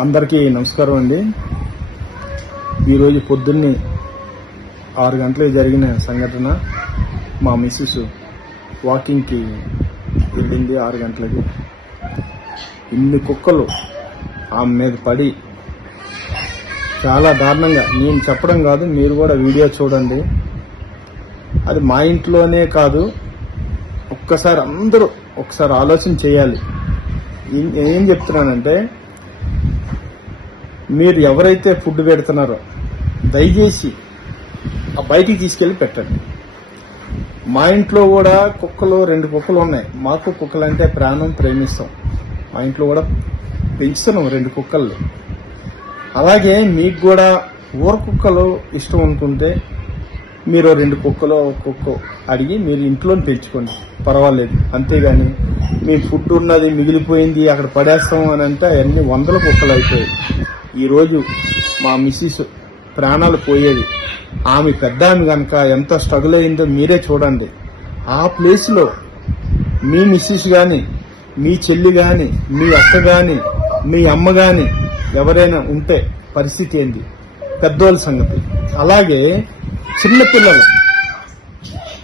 అందరికీ నమస్కారం అండి. ఈరోజు పొద్దున్నే 6 గంటలకు జరిగిన సంఘటన. మా మిస్సెస్ వాకింగ్కి వెళ్ళింది 6 గంటలకి. ఇన్ని కుక్కలు ఆమె మీద పడి చాలా దారుణంగా, నేను చెప్పడం కాదు, మీరు కూడా వీడియో చూడండి. అది మా ఇంట్లోనే కాదు, ఒక్కసారి అందరూ ఒకసారి ఆలోచన చేయాలి. ఏం చెప్తున్నానంటే, మీరు ఎవరైతే ఫుడ్ పెడుతున్నారో దయచేసి ఆ బయటికి తీసుకెళ్లి పెట్టండి. మా ఇంట్లో కూడా కుక్కలు 2 కుక్కలు ఉన్నాయి. మాకు కుక్కలు అంటే ప్రాణం, ప్రేమిస్తాం. మా ఇంట్లో కూడా పెంచుతున్నాం 2 కుక్కలు. అలాగే మీకు కూడా ఊర కుక్కలు ఇష్టం అనుకుంటే మీరు 2 కుక్కలు కుక్క అడిగి మీరు ఇంట్లో పెంచుకోండి, పర్వాలేదు. అంతేగాని మీ ఫుడ్ ఉన్నది మిగిలిపోయింది అక్కడ పడేస్తాం అని అంటే అన్ని 100 కుక్కలు అయిపోయాయి. ఈరోజు మా మిస్సెస్ ప్రాణాలు పోయేది. ఆమె పెద్ద ఆమె కనుక ఎంత స్ట్రగుల్ అయిందో మీరే చూడండి. ఆ ప్లేస్లో మీ మిస్సెస్ కానీ, మీ చెల్లి కానీ, మీ అక్క కానీ, మీ అమ్మ కానీ ఎవరైనా ఉంటే పరిస్థితి ఏంది? పెద్దోళ్ళ సంగతి. అలాగే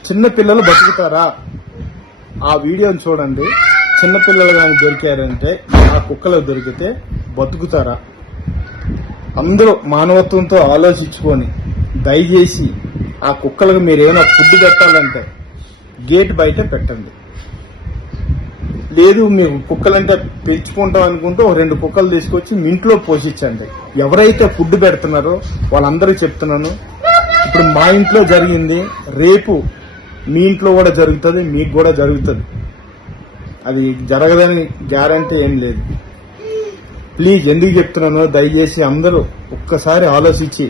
చిన్నపిల్లలు బతుకుతారా? ఆ వీడియోని చూడండి. చిన్నపిల్లలు కానీ దొరికారంటే, ఆ కుక్కలు దొరికితే బతుకుతారా? అందరూ మానవత్వంతో ఆలోచించుకొని దయచేసి ఆ కుక్కలకు మీరు ఏమైనా ఫుడ్ పెట్టాలంటే గేట్ బయట పెట్టండి. లేదు మీకు కుక్కలంటే పెంచుకుంటాం అనుకుంటే 2 కుక్కలు తీసుకొచ్చి మీ ఇంట్లో పోషించండి. ఎవరైతే ఫుడ్ పెడుతున్నారో వాళ్ళందరూ చెప్తున్నాను, ఇప్పుడు మా ఇంట్లో జరిగింది, రేపు మీ ఇంట్లో కూడా జరుగుతుంది, మీకు కూడా జరుగుతుంది. అది జరగదని గ్యారంటీ ఏం లేదు. ప్లీజ్, ఎందుకు చెప్తున్నానో దయచేసి అందరూ ఒక్కసారి ఆలోచించి,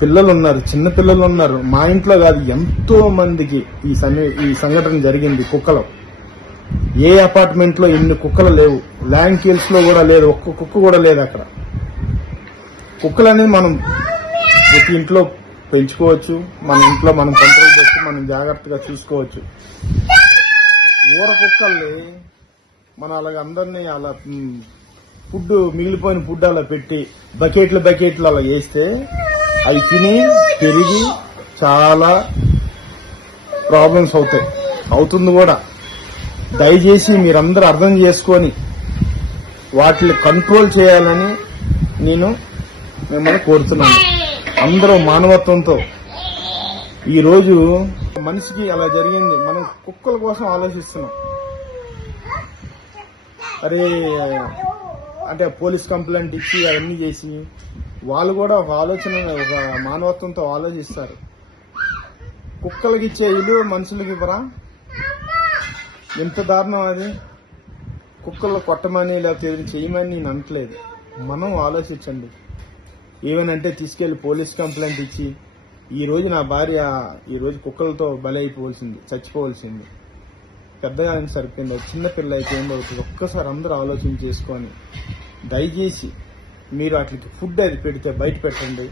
పిల్లలు ఉన్నారు, చిన్న పిల్లలు ఉన్నారు. మా ఇంట్లో కాదు, ఎంతో మందికి ఈ సంఘటన జరిగింది. కుక్కలు ఏ అపార్ట్మెంట్ లో ఇన్ని కుక్కలు లేవు. ల్యాండ్ కేల్స్ లో కూడా లేదు, ఒక్క కుక్క కూడా లేదు అక్కడ. కుక్కలని మనం ప్రతి ఇంట్లో పెంచుకోవచ్చు, మన ఇంట్లో మనం కంట్రోల్ చేసి మనం జాగ్రత్తగా చూసుకోవచ్చు. ఊర కుక్కల్ని మనం అలాగ అందరినీ అలా ఫుడ్, మిగిలిపోయిన ఫుడ్ అలా పెట్టి బకెట్లు అలా వేస్తే అవి తిని పెరిగి చాలా ప్రాబ్లమ్స్ అవుతుంది కూడా. దయచేసి మీరందరూ అర్థం చేసుకొని వాటిని కంట్రోల్ చేయాలని నేను మిమ్మల్ని కోరుతున్నాను. అందరూ మానవత్వంతో. ఈరోజు మనిషికి అలా జరిగింది, మనం కుక్కల కోసం ఆలోచిస్తున్నాం. అరే అంటే పోలీస్ కంప్లైంట్ ఇచ్చి అవన్నీ చేసి వాళ్ళు కూడా ఒక ఆలోచన, ఒక మానవత్వంతో ఆలోచిస్తారు. కుక్కలకి ఇచ్చే విలువ మనుషులకి ఇవ్వరా? ఎంత దారుణం అది. కుక్కలు కొట్టమని లేకపోతే చేయమని నేను అనట్లేదు. మనం ఆలోచించండి. ఏమనంటే తీసుకెళ్లి పోలీస్ కంప్లైంట్ ఇచ్చి, ఈరోజు నా భార్య ఈరోజు కుక్కలతో బలైపోవాల్సింది, చచ్చిపోవాల్సింది. పెద్దగా సరిపోయింది, చిన్నపిల్ల అయితే ఏమవుతుంది? ఒక్కసారి అందరూ ఆలోచన చేసుకొని దయచేసి మీరు వాటికి ఫుడ్ అది పెడితే బయట పెట్టండి.